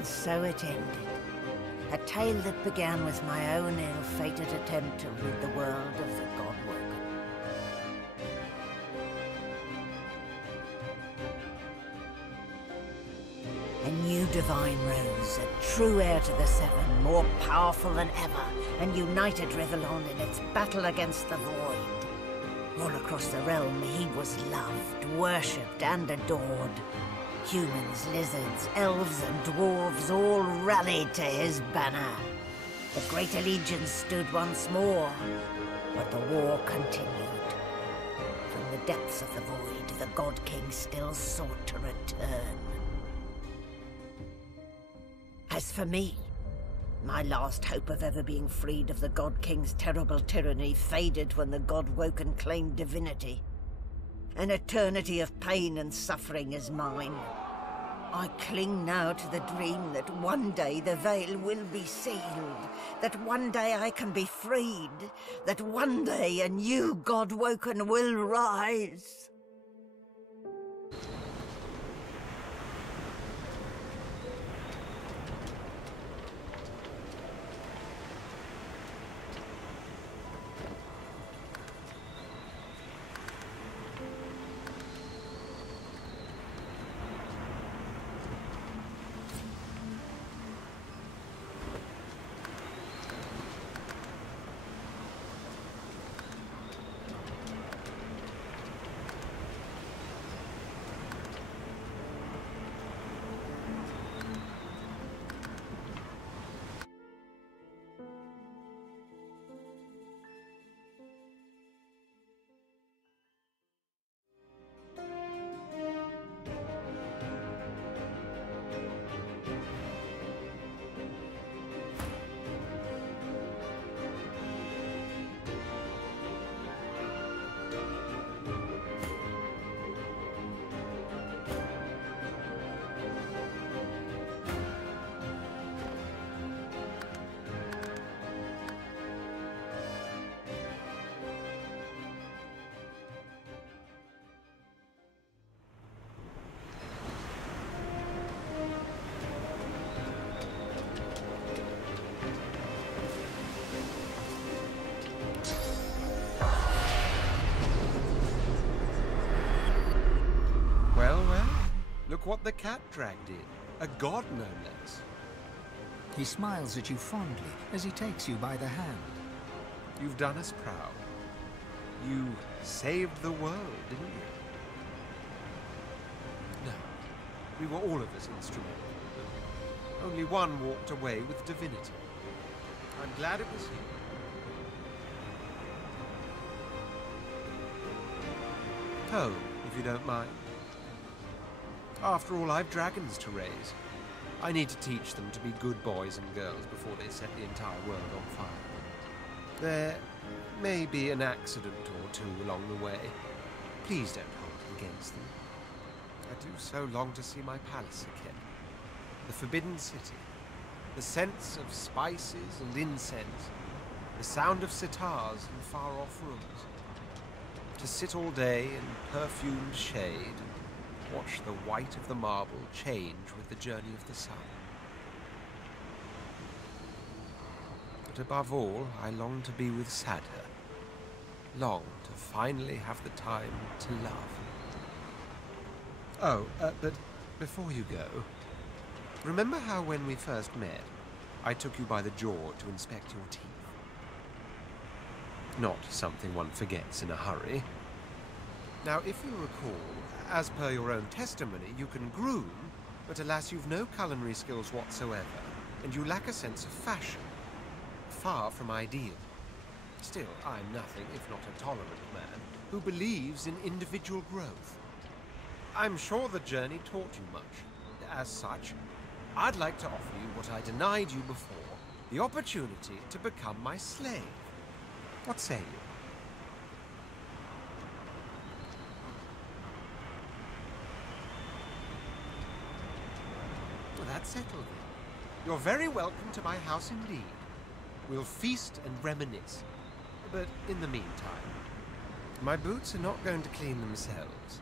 And so it ended. A tale that began with my own ill-fated attempt to rid the world of the Godwoken. A new divine rose, a true heir to the Seven, more powerful than ever, and united Rivellon in its battle against the Void. All across the realm he was loved, worshipped and adored. Humans, lizards, elves and dwarves all rallied to his banner. The Great Allegiance stood once more, but the war continued. From the depths of the Void, the God King still sought to return. As for me, my last hope of ever being freed of the God King's terrible tyranny faded when the Godwoken claimed divinity. An eternity of pain and suffering is mine. I cling now to the dream that one day the veil will be sealed, that one day I can be freed, that one day a new Godwoken will rise. Look what the cat dragged in. A god, no less. He smiles at you fondly as he takes you by the hand. You've done us proud. You saved the world, didn't you? No. We were all of us instrumental. Only one walked away with divinity. I'm glad it was you. Home, if you don't mind. After all, I've dragons to raise. I need to teach them to be good boys and girls before they set the entire world on fire. There may be an accident or two along the way. Please don't hold it against them. I do so long to see my palace again. The Forbidden City. The scents of spices and incense. The sound of sitars in far-off rooms. To sit all day in perfumed shade and watch the white of the marble change with the journey of the sun. But above all, I long to be with Sadher. Long to finally have the time to love. Oh, but before you go, remember how when we first met, I took you by the jaw to inspect your teeth? Not something one forgets in a hurry. Now, if you recall, as per your own testimony, you can groom, but alas, you've no culinary skills whatsoever, and you lack a sense of fashion. Far from ideal. Still, I'm nothing if not a tolerant man who believes in individual growth. I'm sure the journey taught you much. As such, I'd like to offer you what I denied you before, the opportunity to become my slave. What say you? Well, that's settled then. You're very welcome to my house indeed. We'll feast and reminisce. But in the meantime, my boots are not going to clean themselves.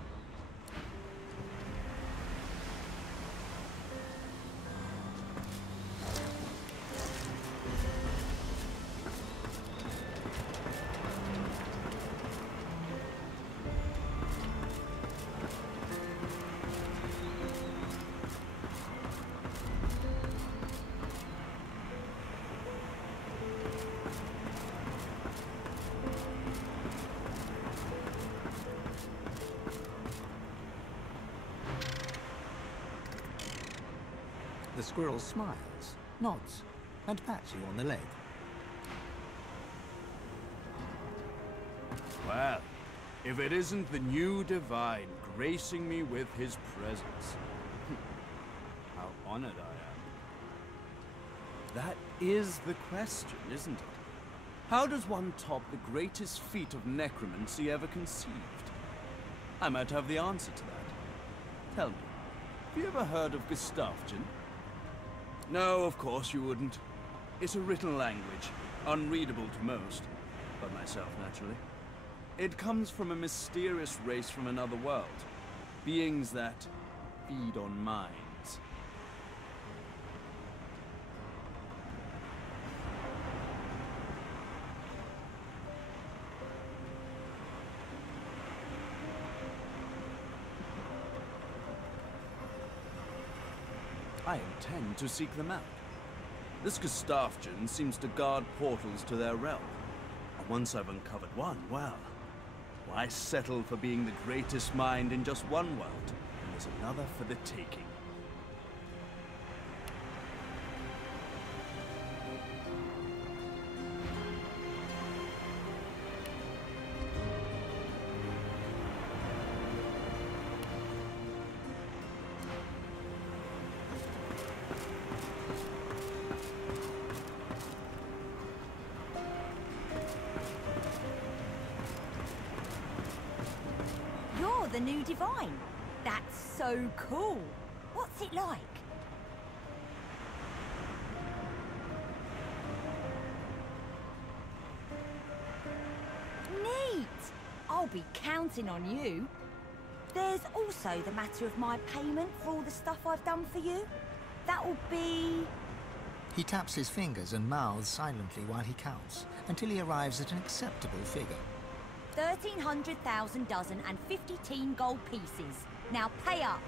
The squirrel smiles, nods, and pats you on the leg. Well, if it isn't the new Divine gracing me with his presence. How honored I am. That is the question, isn't it? How does one top the greatest feat of necromancy ever conceived? I might have the answer to that. Tell me, have you ever heard of Gustavgen? No, of course you wouldn't. It's a written language, unreadable to most, but myself naturally. It comes from a mysterious race from another world, beings that feed on minds. I intend to seek them out. This Gustavgen seems to guard portals to their realm. And once I've uncovered one, well, why settle for being the greatest mind in just one world, and there's another for the taking? The new Divine. That's so cool. What's it like? Neat! I'll be counting on you. There's also the matter of my payment for all the stuff I've done for you. That'll be... He taps his fingers and mouths silently while he counts, until he arrives at an acceptable figure. 1,300,000 dozen and 50 gold pieces. Now pay up.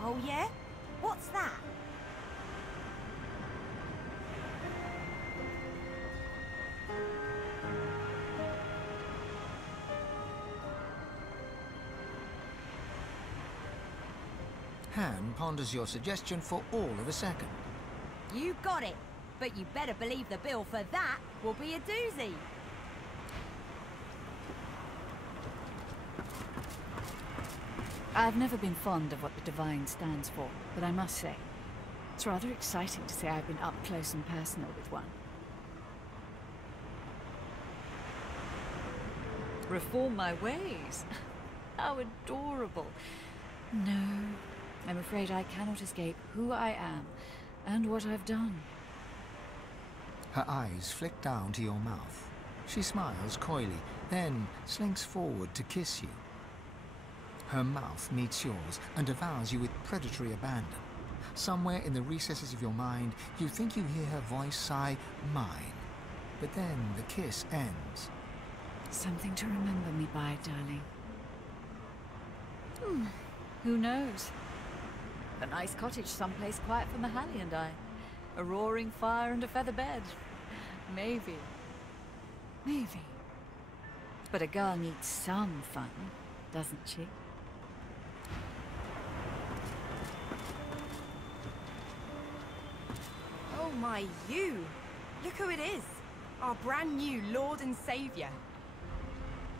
Oh yeah? What's that? Han ponders your suggestion for all of a second. You got it, but you better believe the bill for that will be a doozy. I've never been fond of what the Divine stands for, but I must say, it's rather exciting to say I've been up close and personal with one. Reform my ways? How adorable. No, I'm afraid I cannot escape who I am and what I've done. Her eyes flick down to your mouth. She smiles coyly, then slinks forward to kiss you. Her mouth meets yours and devours you with predatory abandon. Somewhere in the recesses of your mind, you think you hear her voice sigh, "mine." But then the kiss ends. Something to remember me by, darling. Who knows? A nice cottage someplace quiet for Mahali and I. A roaring fire and a feather bed. Maybe. Maybe. But a girl needs some fun, doesn't she? Oh my, you! Look who it is! Our brand new Lord and Saviour.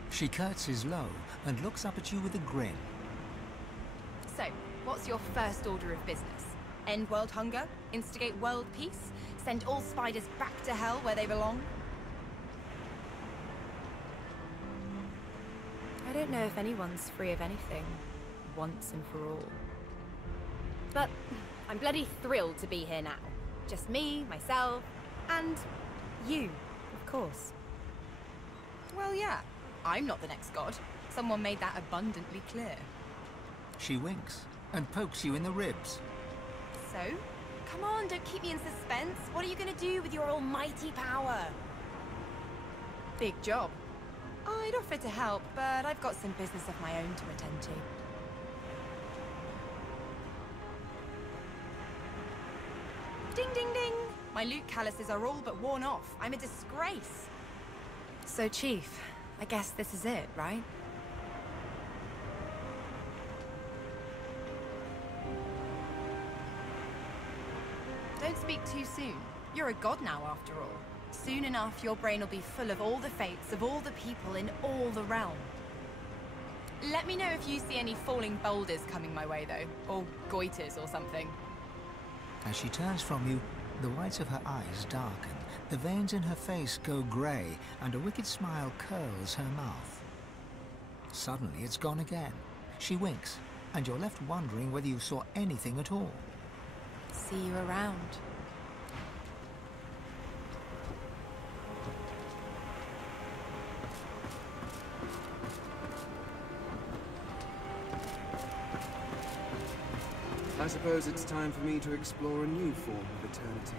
She curtsies low and looks up at you with a grin. So, what's your first order of business? End world hunger? Instigate world peace? Send all spiders back to hell where they belong? I don't know if anyone's free of anything, once and for all. But I'm bloody thrilled to be here now. Just me, myself, and you, of course. Well, yeah, I'm not the next god. Someone made that abundantly clear. She winks and pokes you in the ribs. So? Come on, don't keep me in suspense. What are you gonna do with your almighty power? Big job. I'd offer to help, but I've got some business of my own to attend to. Ding, ding, ding! My loot calluses are all but worn off. I'm a disgrace. So, Chief, I guess this is it, right? speak too soon. You're a god now, after all. Soon enough, your brain will be full of all the fates of all the people in all the realm. Let me know if you see any falling boulders coming my way, though. Or goiters or something. As she turns from you, the whites of her eyes darken, the veins in her face go grey, and a wicked smile curls her mouth. Suddenly, it's gone again. She winks, and you're left wondering whether you saw anything at all. See you around. I suppose it's time for me to explore a new form of eternity.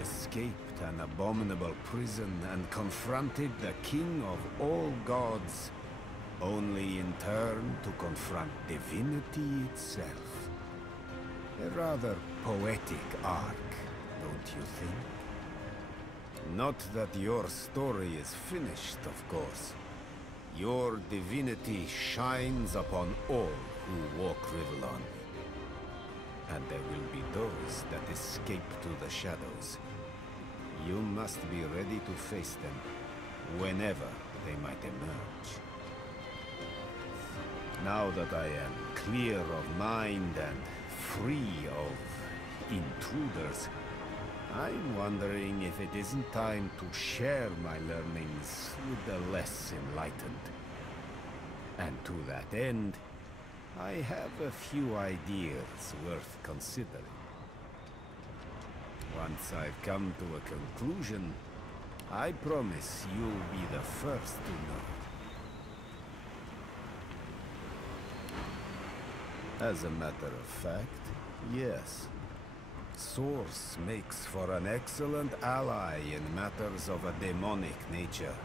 Escaped an abominable prison and confronted the king of all gods, only in turn to confront divinity itself. A rather poetic arc, don't you think? Not that your story is finished, of course. Your divinity shines upon all who walk Rivellon. And there will be those that escape to the shadows. You must be ready to face them, whenever they might emerge. Now that I am clear of mind and free of intruders, I'm wondering if it isn't time to share my learnings with the less enlightened. And to that end, I have a few ideas worth considering. Once I've come to a conclusion, I promise you'll be the first to know. As a matter of fact, yes. Source makes for an excellent ally in matters of a demonic nature.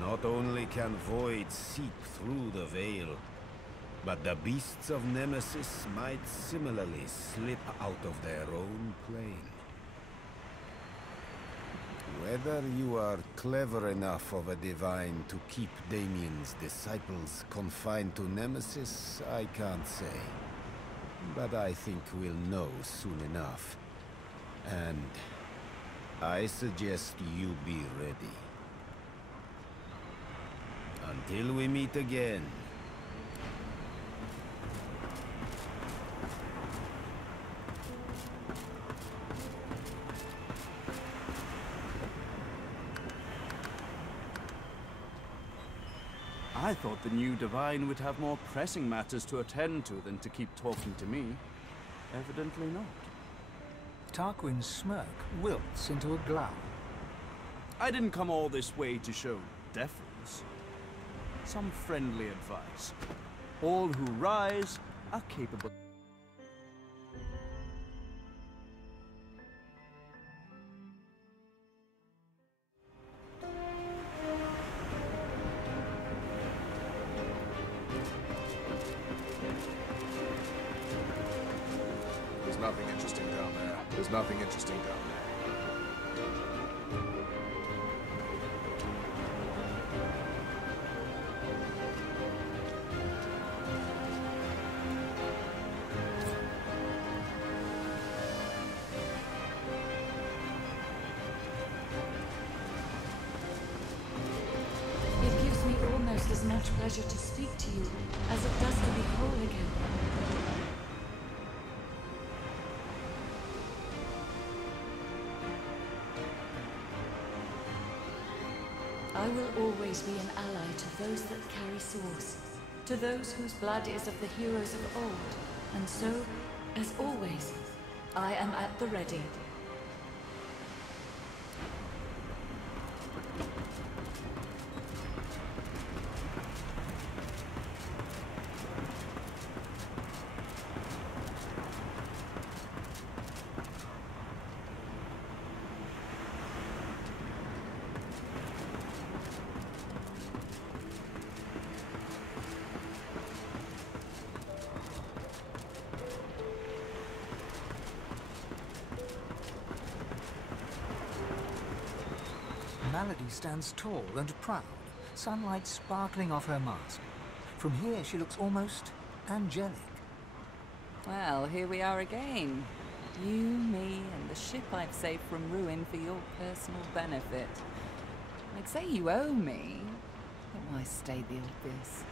Not only can Void seep through the veil, but the beasts of Nemesis might similarly slip out of their own plane. Whether you are clever enough of a divine to keep Damien's disciples confined to Nemesis, I can't say. But I think we'll know soon enough. And I suggest you be ready. Until we meet again. I thought the new Divine would have more pressing matters to attend to than to keep talking to me. Evidently not. Tarquin's smirk wilts into a glow. I didn't come all this way to show deference. Some friendly advice. All who rise are capable. There's nothing interesting down there. There's nothing interesting down there. It gives me almost as much pleasure to speak to you as it does to be whole again. I will always be an ally to those that carry swords, to those whose blood is of the heroes of old, and so, as always, I am at the ready. Malady stands tall and proud, sunlight sparkling off her mask. From here, she looks almost angelic. Well, here we are again. You, me, and the ship I've saved from ruin for your personal benefit. I'd say you owe me, but why state the obvious?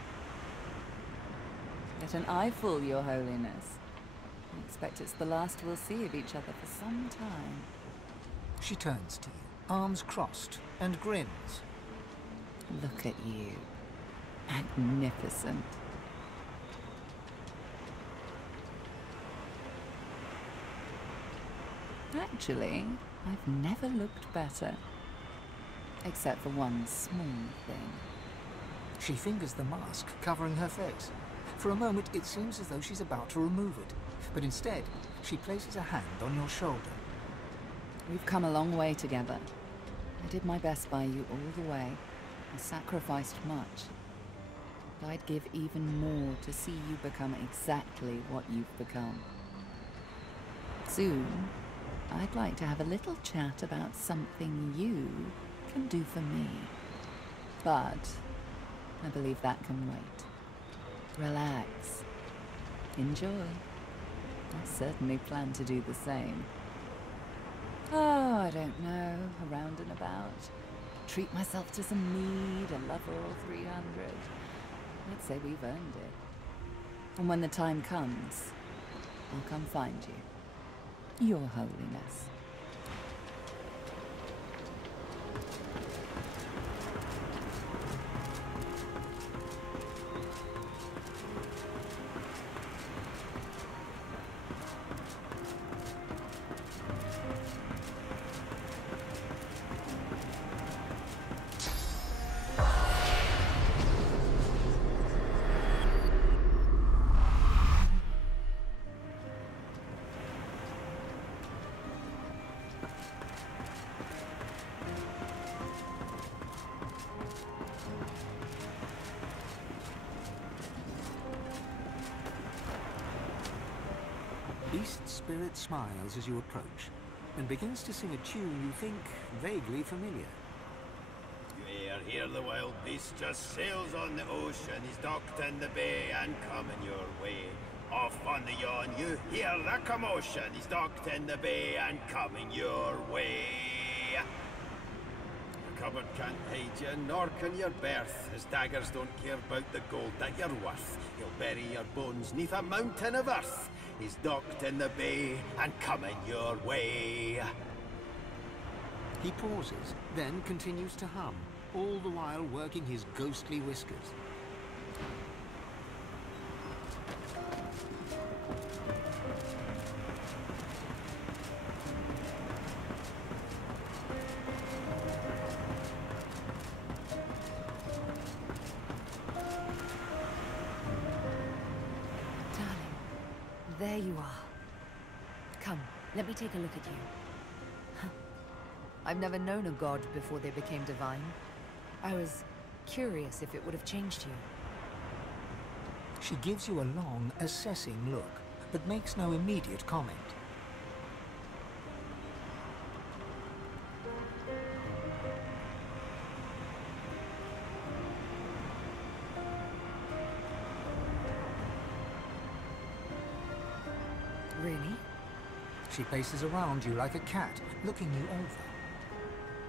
Let an eye fool, Your Holiness. I expect it's the last we'll see of each other for some time. She turns to you, arms crossed, and grins. Look at you. Magnificent. Actually, I've never looked better. Except for one small thing. She fingers the mask covering her face. For a moment, it seems as though she's about to remove it. But instead, she places a hand on your shoulder. We've come a long way together. I did my best by you all the way. I sacrificed much. But I'd give even more to see you become exactly what you've become. Soon, I'd like to have a little chat about something you can do for me. But I believe that can wait. Relax. Enjoy. I certainly plan to do the same. Oh, I don't know, around and about. Treat myself to some mead, a Loverall 300. Let's say we've earned it. And when the time comes, I'll come find you. Your Holiness. Beast Spirit smiles as you approach, and begins to sing a tune you think vaguely familiar. You hear the wild beast just sails on the ocean, he's docked in the bay and coming your way. Off on the yawn, you hear the commotion, he's docked in the bay and coming your way. Your cupboard can't hide you, nor can your berth. His daggers don't care about the gold that you're worth. He'll bury your bones neath a mountain of earth. He's docked in the bay and coming your way. He pauses, then continues to hum, all the while working his ghostly whiskers. There you are. Come, let me take a look at you. I've never known a god before they became divine. I was curious if it would have changed you. She gives you a long, assessing look, but makes no immediate comment. Really? She paces around you like a cat, looking you over.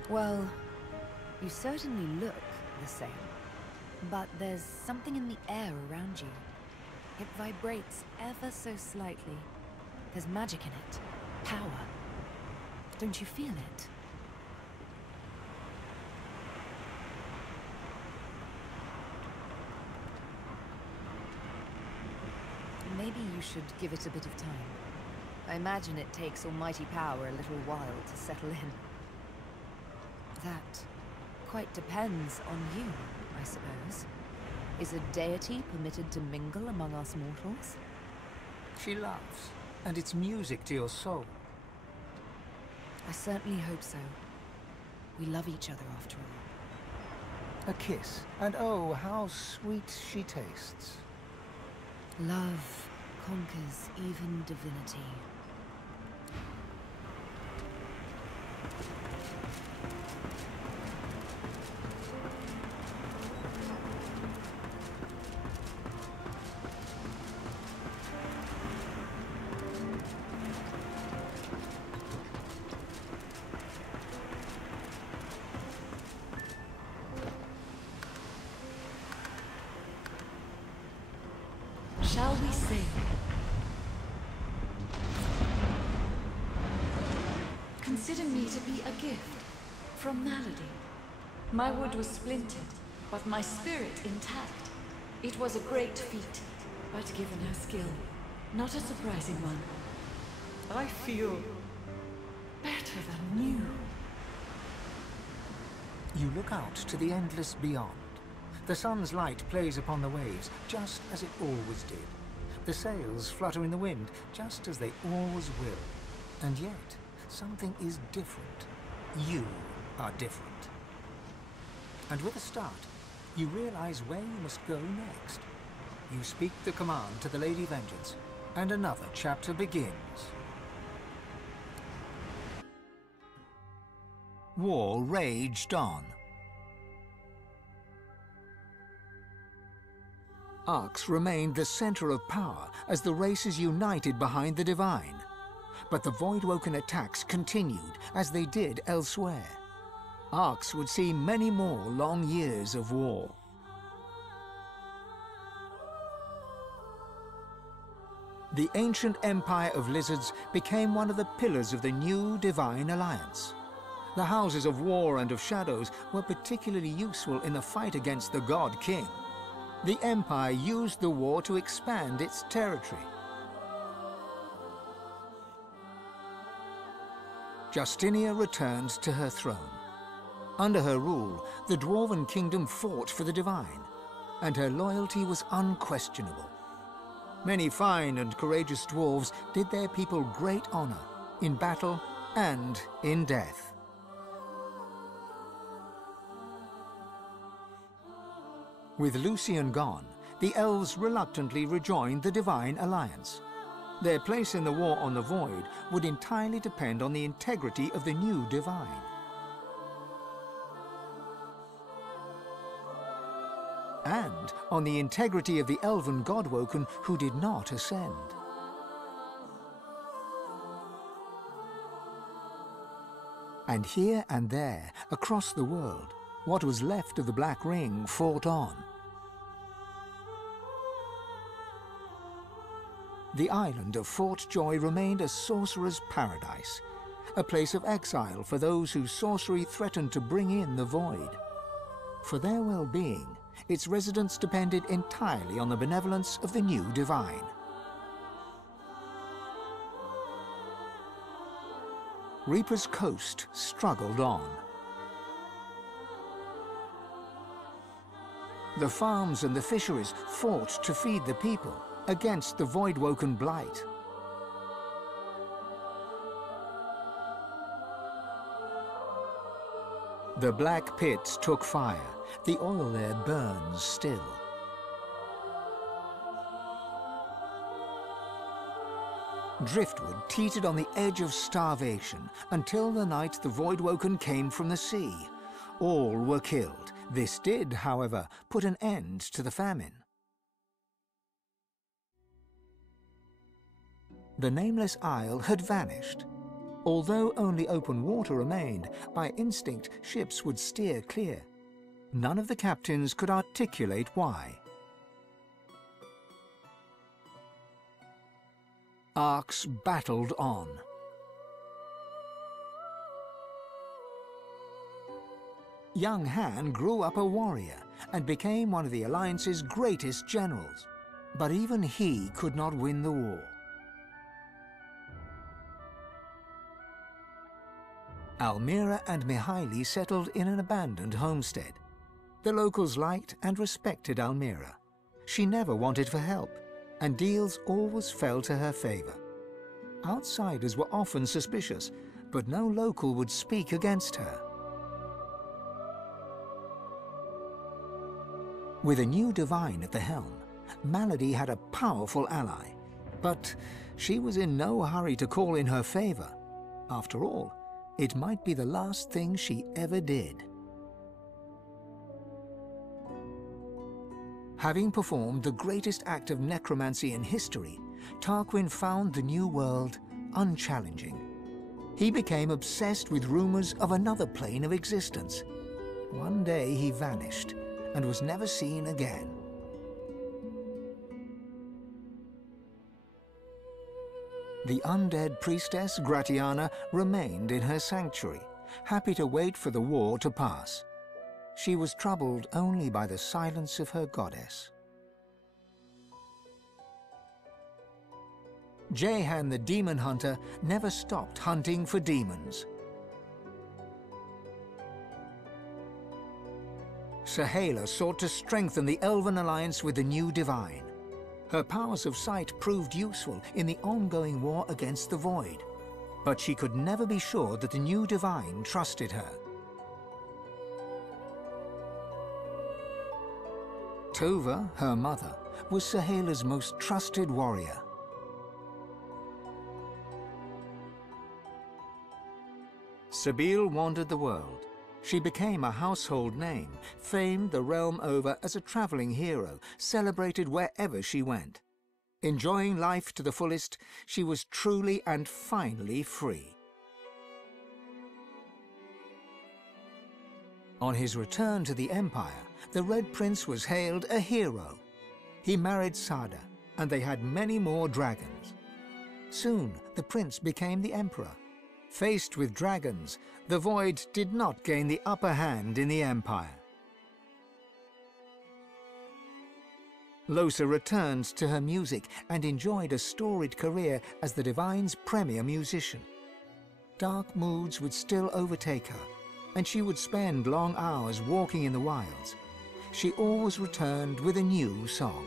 Well, you certainly look the same. But there's something in the air around you. It vibrates ever so slightly. There's magic in it. Power. Don't you feel it? Maybe you should give it a bit of time. I imagine it takes almighty power a little while to settle in. That quite depends on you, I suppose. Is a deity permitted to mingle among us mortals? She laughs, and it's music to your soul. I certainly hope so. We love each other after all. A kiss, and oh, how sweet she tastes. Love conquers even divinity. Shall we say? Consider me to be a gift from Malady. My wood was splintered, but my spirit intact. It was a great feat, but given her skill, not a surprising one. I feel better than new. You look out to the endless beyond. The sun's light plays upon the waves, just as it always did. The sails flutter in the wind, just as they always will. And yet, something is different. You are different. And with a start, you realize where you must go next. You speak the command to the Lady Vengeance, and another chapter begins. War raged on. Arx remained the center of power as the races united behind the Divine. But the Voidwoken attacks continued as they did elsewhere. Arx would see many more long years of war. The ancient empire of lizards became one of the pillars of the new Divine Alliance. The houses of war and of shadows were particularly useful in the fight against the God King. The Empire used the war to expand its territory. Justinia returned to her throne. Under her rule, the Dwarven Kingdom fought for the Divine, and her loyalty was unquestionable. Many fine and courageous dwarves did their people great honor, in battle and in death. With Lucian gone, the elves reluctantly rejoined the Divine Alliance. Their place in the war on the Void would entirely depend on the integrity of the new Divine. And on the integrity of the elven Godwoken who did not ascend. And here and there, across the world, what was left of the Black Ring fought on. The island of Fort Joy remained a sorcerer's paradise, a place of exile for those whose sorcery threatened to bring in the Void. For their well-being, its residents depended entirely on the benevolence of the new Divine. Reaper's Coast struggled on. The farms and the fisheries fought to feed the people against the Voidwoken blight. The black pits took fire. The oil there burns still. Driftwood teetered on the edge of starvation until the night the Voidwoken came from the sea. All were killed. This did, however, put an end to the famine. The nameless isle had vanished. Although only open water remained, by instinct ships would steer clear. None of the captains could articulate why. Arx battled on. Young Han grew up a warrior and became one of the Alliance's greatest generals. But even he could not win the war. Almira and Mihaili settled in an abandoned homestead. The locals liked and respected Almira. She never wanted for help, and deals always fell to her favor. Outsiders were often suspicious, but no local would speak against her. With a new Divine at the helm, Malady had a powerful ally, but she was in no hurry to call in her favor. After all, it might be the last thing she ever did. Having performed the greatest act of necromancy in history, Tarquin found the new world unchallenging. He became obsessed with rumors of another plane of existence. One day he vanished and was never seen again. The undead priestess Gratiana remained in her sanctuary, happy to wait for the war to pass. She was troubled only by the silence of her goddess. Jehan the demon hunter never stopped hunting for demons. Sahala sought to strengthen the Elven alliance with the new Divine. Her powers of sight proved useful in the ongoing war against the Void, but she could never be sure that the new Divine trusted her. Tova, her mother, was Sahala's most trusted warrior. Sabine wandered the world. She became a household name, famed the realm over as a traveling hero, celebrated wherever she went. Enjoying life to the fullest, she was truly and finally free. On his return to the Empire, the Red Prince was hailed a hero. He married Sada, and they had many more dragons. Soon, the prince became the Emperor. Faced with dragons, the Void did not gain the upper hand in the Empire. Lohse returned to her music and enjoyed a storied career as the Divine's premier musician. Dark moods would still overtake her, and she would spend long hours walking in the wilds. She always returned with a new song.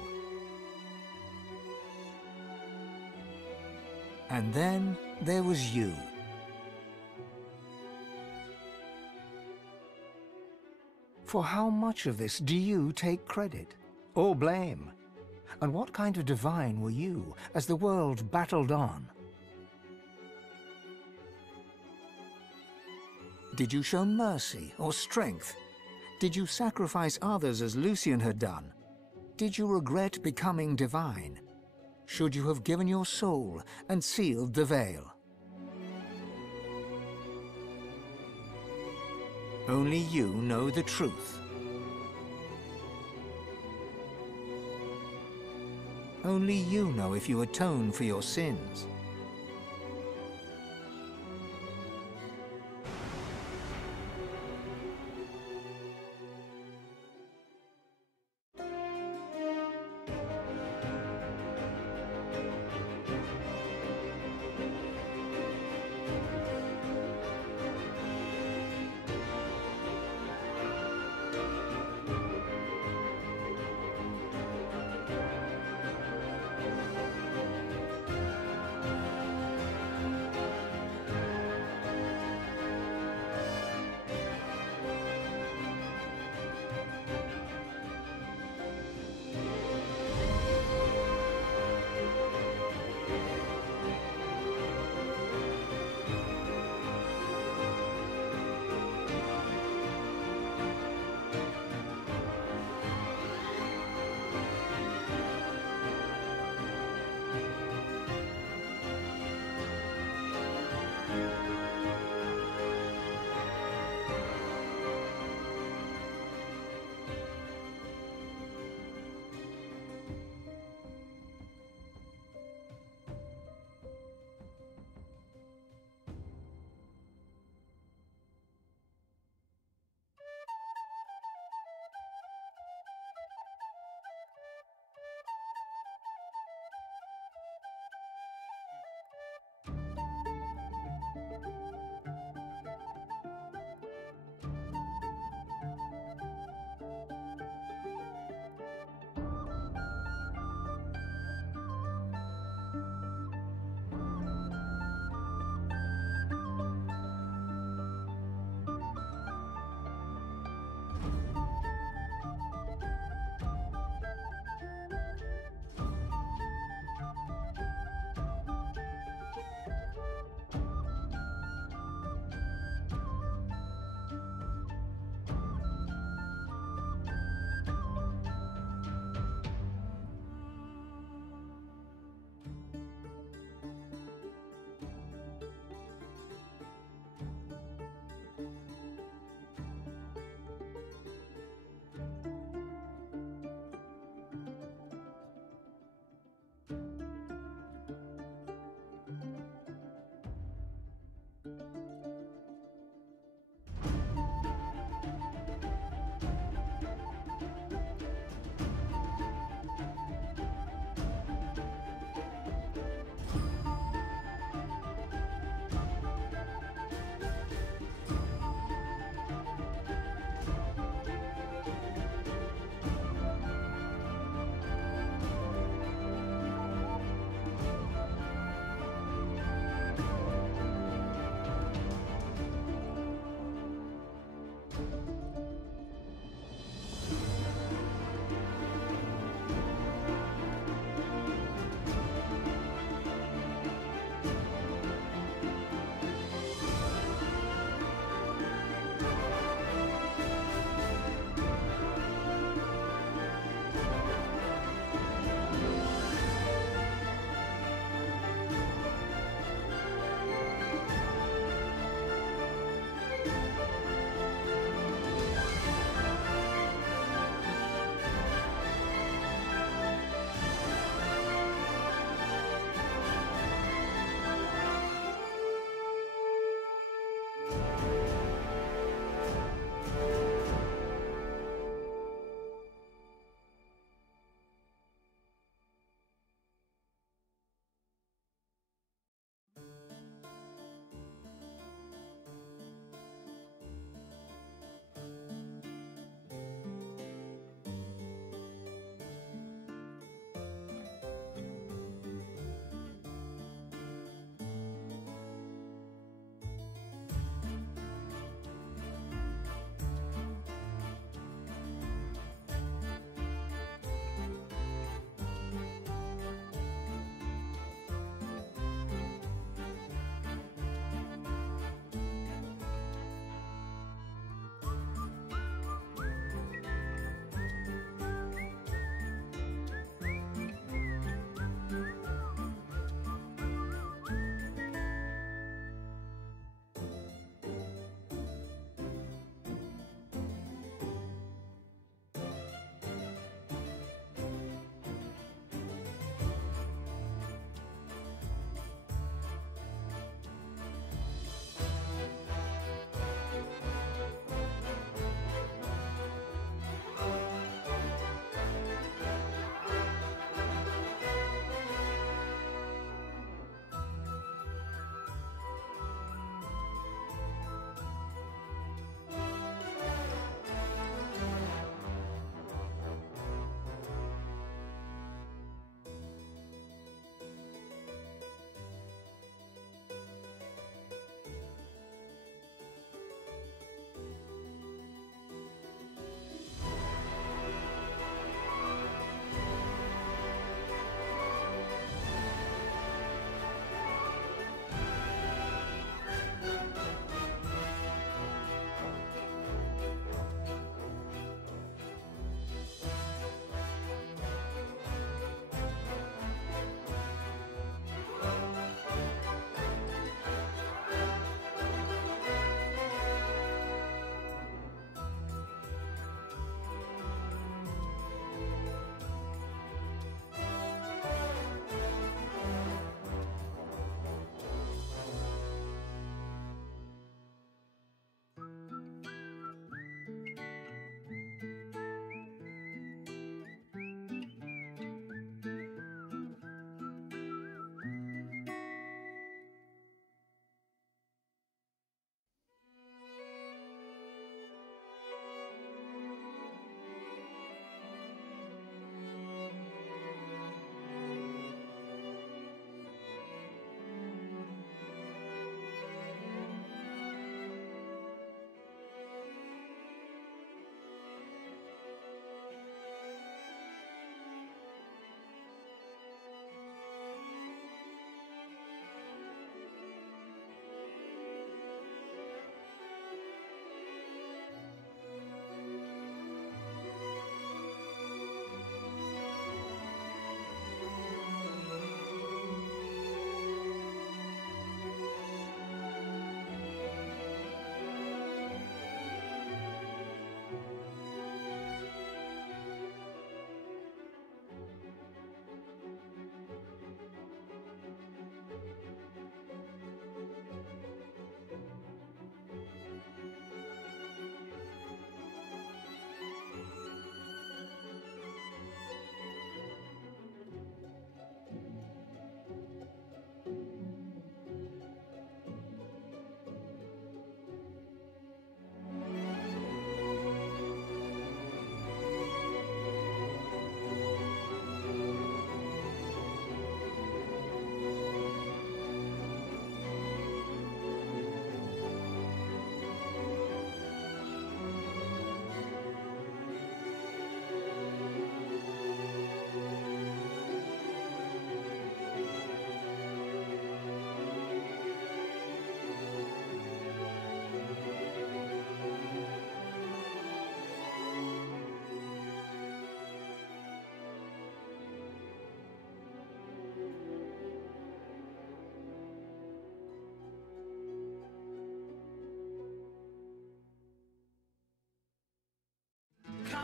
And then there was you. For how much of this do you take credit or blame? And what kind of divine were you as the world battled on? Did you show mercy or strength? Did you sacrifice others as Lucian had done? Did you regret becoming divine? Should you have given your soul and sealed the veil? Only you know the truth. Only you know if you atone for your sins.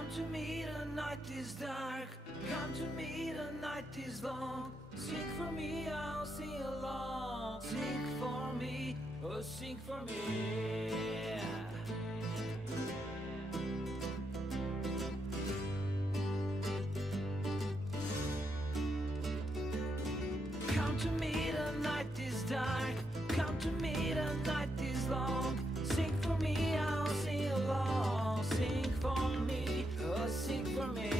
Come to me, the night is dark. Come to me, the night is long. Sing for me, I'll sing along. Sing for me, oh sing for me. Come to me, the night is dark. Come to me, the night is long. Sing for me, I'll sing along. Sing for me, oh sing for me.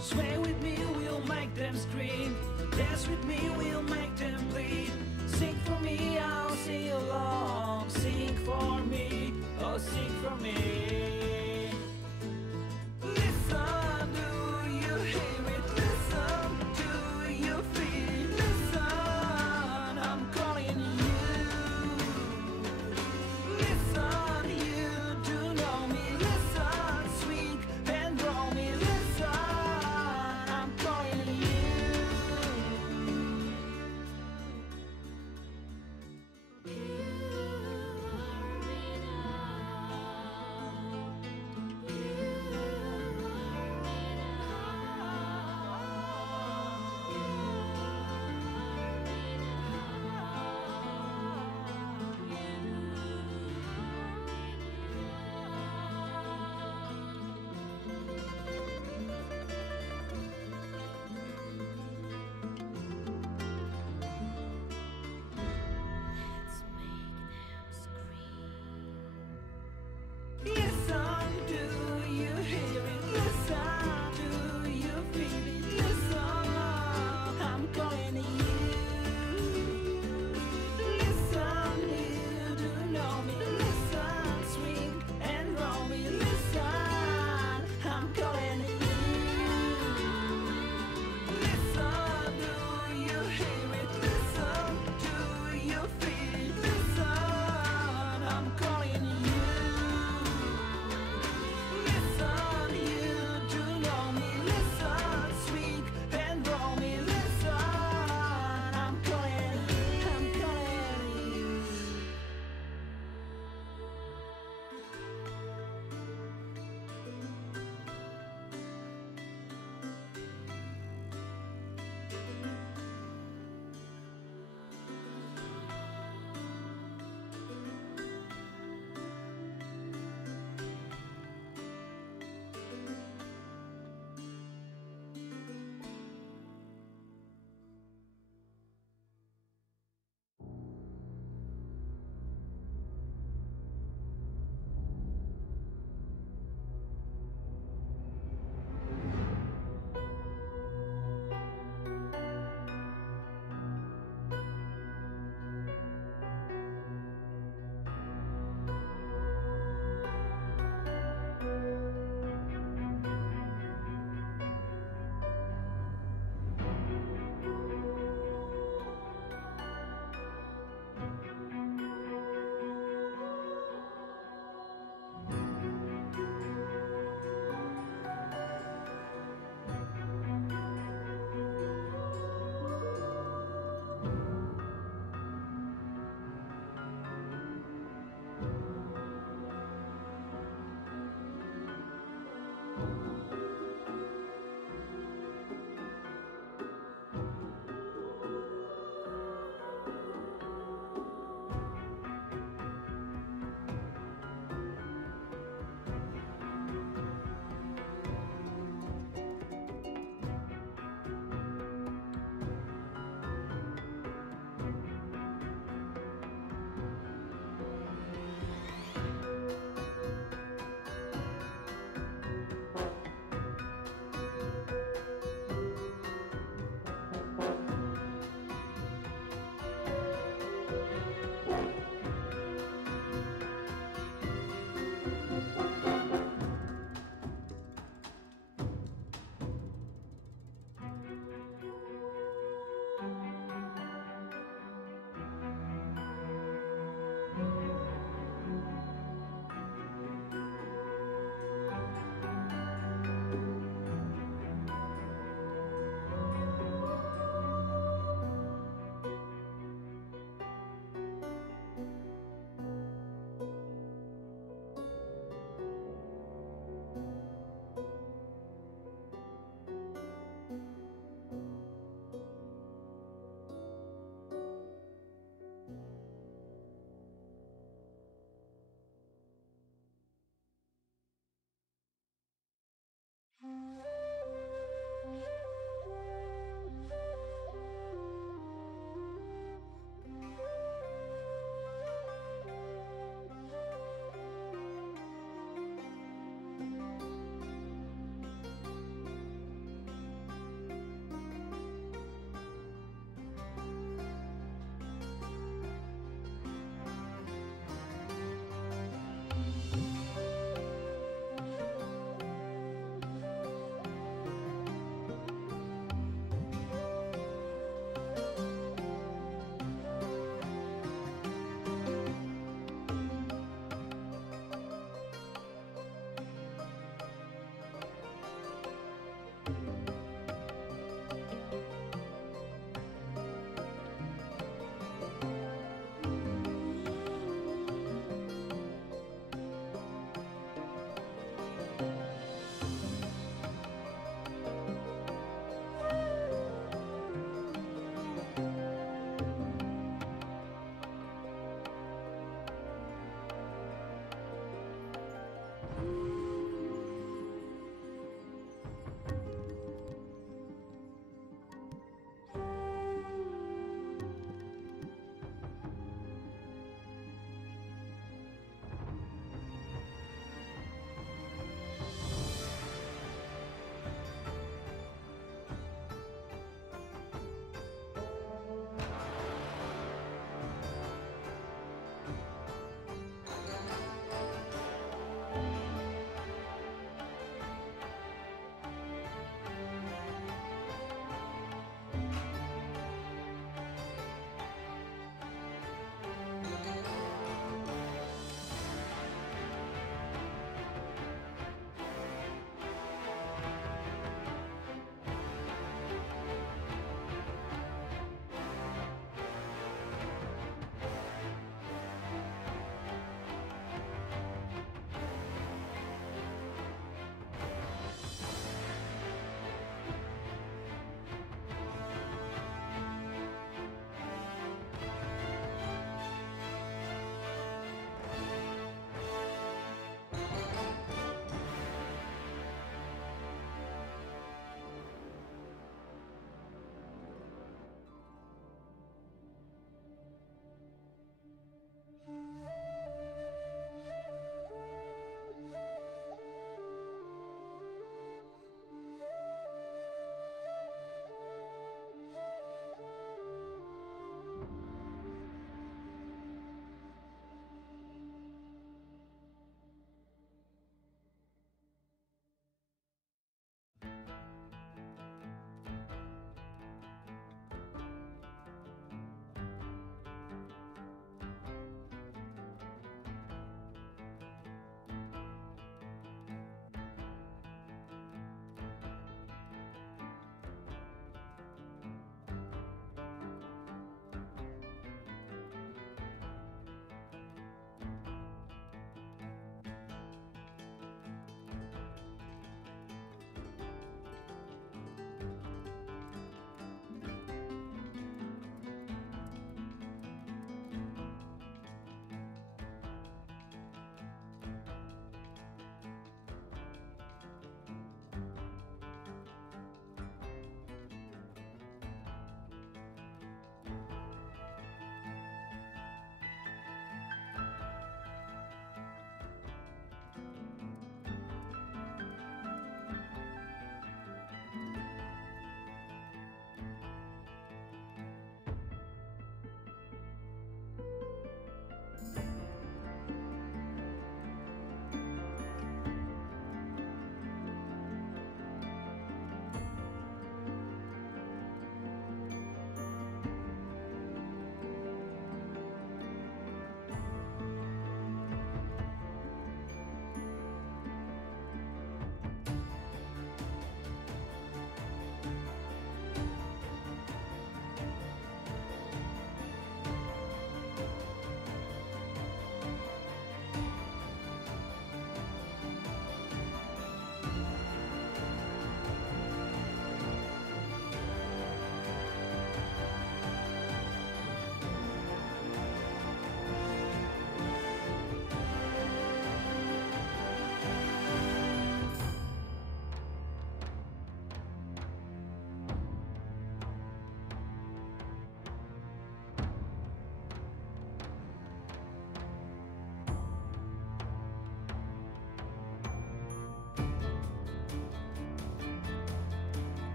Sway with me, we'll make them scream. Dance with me, we'll make